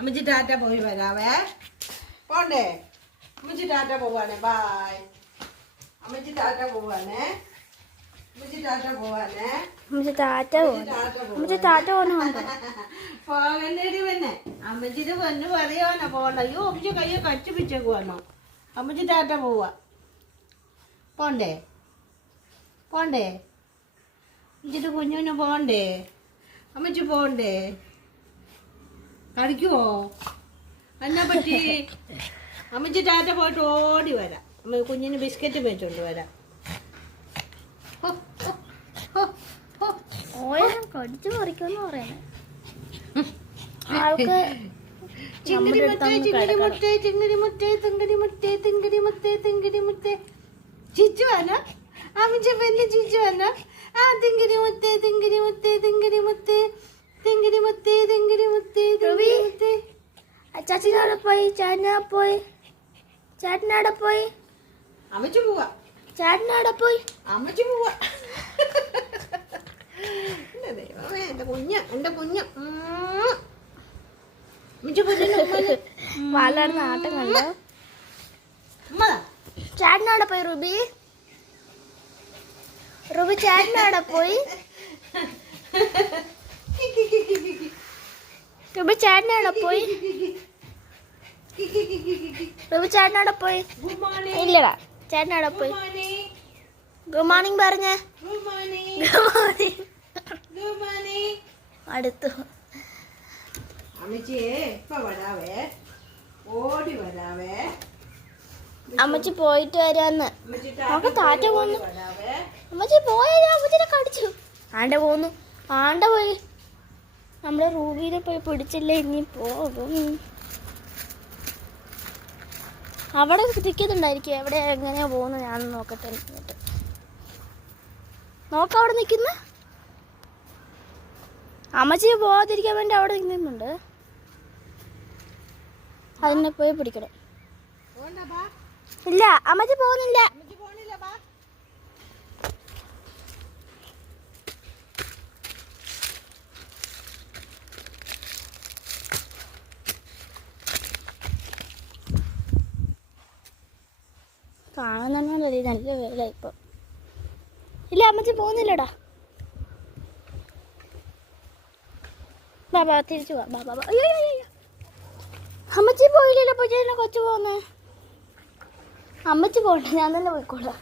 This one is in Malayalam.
അമ്മച്ചി ടാറ്റ പോയി വരാവേ. പോണ്ടേ? അമ്മച്ചി ടാറ്റ പോവാണേ. ബായ്. അമ്മച്ചി ടാറ്റ പോവാണേ. അമ്മച്ചി ടാറ്റ പോവാണേ. അമ്മച്ചി ടാറ്റ അമ്മച്ചി ടാറ്റ പോകുന്നുണ്ടോ? പോകണ്ടേടി പിന്നെ. അമ്മച്ചിന്റെ പൊന്ന് പറയാനോ പോകണ്ട. അയ്യോ അമ്മച്ചി കയ്യെ കച്ചു പിച്ചേക്കുവാണോ? അമ്മച്ചി ടാറ്റ പോവാ. പോണ്ടേ? പോണ്ടേ? അമ്മച്ചിന്റെ കുഞ്ഞുവിന് പോണ്ടേ? അമ്മച്ചി പോണ്ടേ? കളിക്കുവോ? എന്നാ പറ്റി? അമ്മച്ചി ടാറ്റ പോയിട്ട് ഓടി വരാം. അമ്മ കുഞ്ഞിന് ബിസ്ക്കറ്റ് വെച്ചോണ്ട് വരാം. കടിച്ചു പറിക്കുമെന്ന് പറയുന്നത്. ചിങ്ങടി മുത്തേ ചിങ്ങടി മുത്തേ ചിങ്ങടി മുത്തേ തിങ്കടി മുത്തേ തിങ്കടി മുത്തേ തിങ്കടി മുത്തേ ചിച്ചു വന്ന അമ്മച്ചി വലിയ ചിച്ചു വന്ന ആ തിങ്കടി മുത്തേ തിങ്കടി മുത്തേ തിങ്കടി മുത്തേ തിങ്കടി മുത്തേ തിങ്കടി മുത്തേ തിങ്കടി മുത്തേ. ചാച്ചിനവിടെ പോയി, ചേട്ടനവിടെ പോയി, ചേട്ടനവിടെ പോയി. അമ്മച്ചി പോവാ. ചേട്ടനവിടെ പോയി, അമ്മച്ചി പോവാ. എന്റെ ദൈവമേ, എന്റെ കുഞ്ഞ്, എന്റെ കുഞ്ഞ്. വളർന്ന ആട്ടം കണ്ടോ? ചേട്ടനവിടെ പോയി റുബി. റുബി ചേട്ടനവിടെ പോയി. റുബി ചേട്ടനവിടെ പോയി. റുബി ചേട്ടനവിടെ പോയി. ഇല്ലടാ, ചേട്ടനവിടെ പോയി. ഗുഡ് മോർണിംഗ് പറഞ്ഞേ. Good morning. അടുത്തു. അമ്മച്ചിയെ ഇപ്പൊ വരാവേ, ഓടി വരാവേ. അമ്മച്ചി പോയിട്ട് വരാന്ന്. നമുക്ക് താറ്റ പോന്നു. അമ്മച്ചി പോയ അമ്മച്ചിനെ കടിച്ചു. ആണ്ട പോന്നു. ആണ്ട പോയി. നമ്മളെ റൂബിനെ പോയി പിടിച്ചില്ലേ, ഇനി പോകും. അവിടെ നിൽക്കുന്നുണ്ടായിരിക്കും. എവിടെ എങ്ങനെയാ പോകുന്നത് ഞാൻ നോക്കട്ടെ. എന്നിട്ട് നോക്കാം. അവിടെ നിൽക്കുന്ന അമ്മച്ചി പോകാതിരിക്കാൻ വേണ്ടി അവിടെ നിൽക്കുന്നുണ്ട്. അതിനെ പോയി പിടിക്കണം. ഇല്ല, അമ്മച്ചി പോകുന്നില്ല. കാണാൻ തന്നെ നല്ല വേല ഇപ്പം. ഇല്ല, അമ്മച്ചി പോകുന്നില്ലടാ. ബാബാ തിരിച്ചു പോവാ. ബാബാ അയ്യോ അയ്യോ, അമ്മച്ചി പോയില്ലല്ലോ. പോയി കൊച്ചു പോകുന്നേ. അമ്മച്ചി പോകണ്ട, ഞാൻ തന്നെ പോയിക്കോളാം.